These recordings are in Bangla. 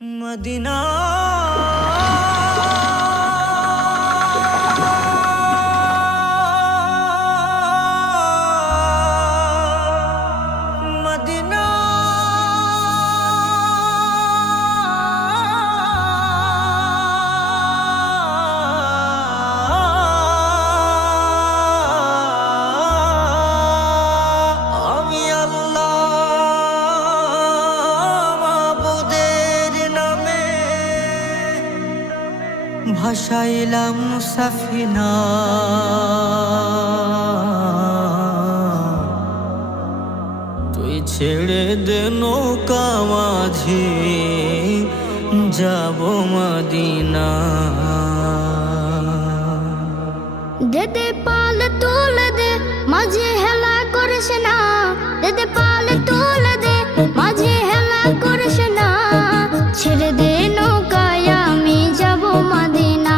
মদিনা মদিনা আমি আল্লাহ মাবুদের নামে ভাসাইলাম সাফিনা, তুই ছেড়ে দে নৌকা মাঝি যাব মদিনা। দে দে পাল তুলে দে মাঝে হেলা করিস না, দে দে পাল তুলে দে মাঝে হেলা করিস না। ছেড়ে দে নৌকায় আমি যাব মদিনা,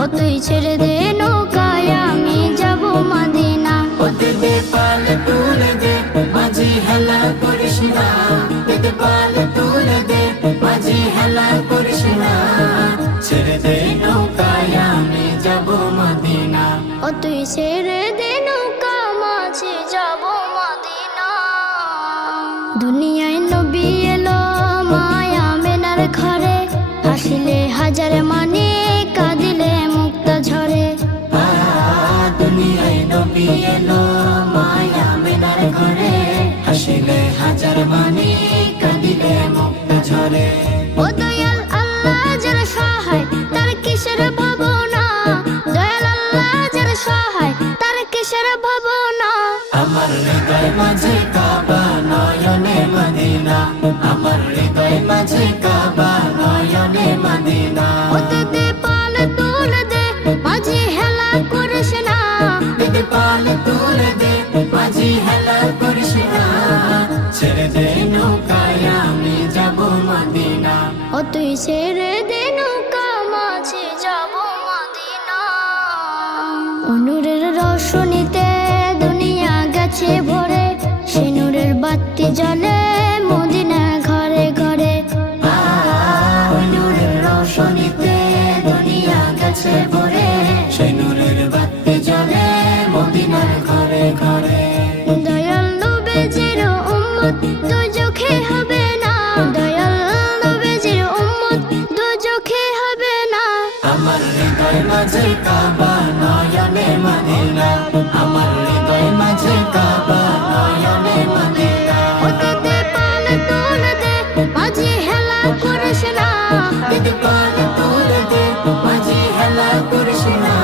ও তুই ছেড়ে দে নৌকায় আমি যাব মদিনা। ও দে দে পাল তুলে দে মাঝি হেলা করিস না, দে দে পাল তুলে দে মাঝি হেলা করিস না। ছেড়ে দে নৌকায় আমি যাব মদিনা, ও তুই ছেড়ে দে নৌকা মাঝে যাব মদিনা। দুনিয়ায় নবী এলো মায়া মেনার ঘরে, হাসিলে হাজার মানে কাঁদিলে মুক্তা ঝরে। দুনিয়ায় নবী এলো মায়া মেনার ঘরে, হাসিলে হাজার মানে কাঁদিলে মুক্তা ঝরে। ও দয়াল আল্লাহ যার সহায় তার কিসের ভাবনা, দয়াল আল্লাহ যার সহায় তার কিসের ভাবনা। আমার হৃদয় মাঝে কাবা নয়নে মদিনা, আমার হৃদয় মাঝে কাবা নয়নে মদিনা। ও দে দে পাল তুলে দে মাঝে হেলা করিস না, দে দে পাল তুলে দে মাঝি হেলা করিস না। ছেড়ে দে নৌকায় আমি যাব মদিনা, ও তুই ছেড়ে দে নৌকা মাঝে যাব মদিনা। নূরের রোশনীতে দুনিয়া গেছে ভরে, সে নূরের বাতি জ্বলে মদিনা ঘরে ঘরে। নূরের রোশনীতে দুনিয়া গেছে ভরে, সেই নূরের বাতি জ্বলে মদিনার ঘরে ঘরে। দয়াল নবীজির উম্মত দুজখে হবে না, দয়াল নবীজির উম্মত দুজখে হবে না। আমার হৃদয় মাঝে কাবা নয়নে মদিনা, আমার হৃদয় মাঝে কাবা নয়নে মদিনা। ও দে দে পাল তুলে দে মাঝে হেলা করিস না, দে দে পাল তুলে দে মাঝি হেলা করিস না।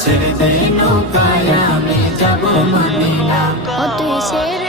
ছেড়ে দে নৌকায় আমি যাব মদিনা, ও তুই ছেড়ে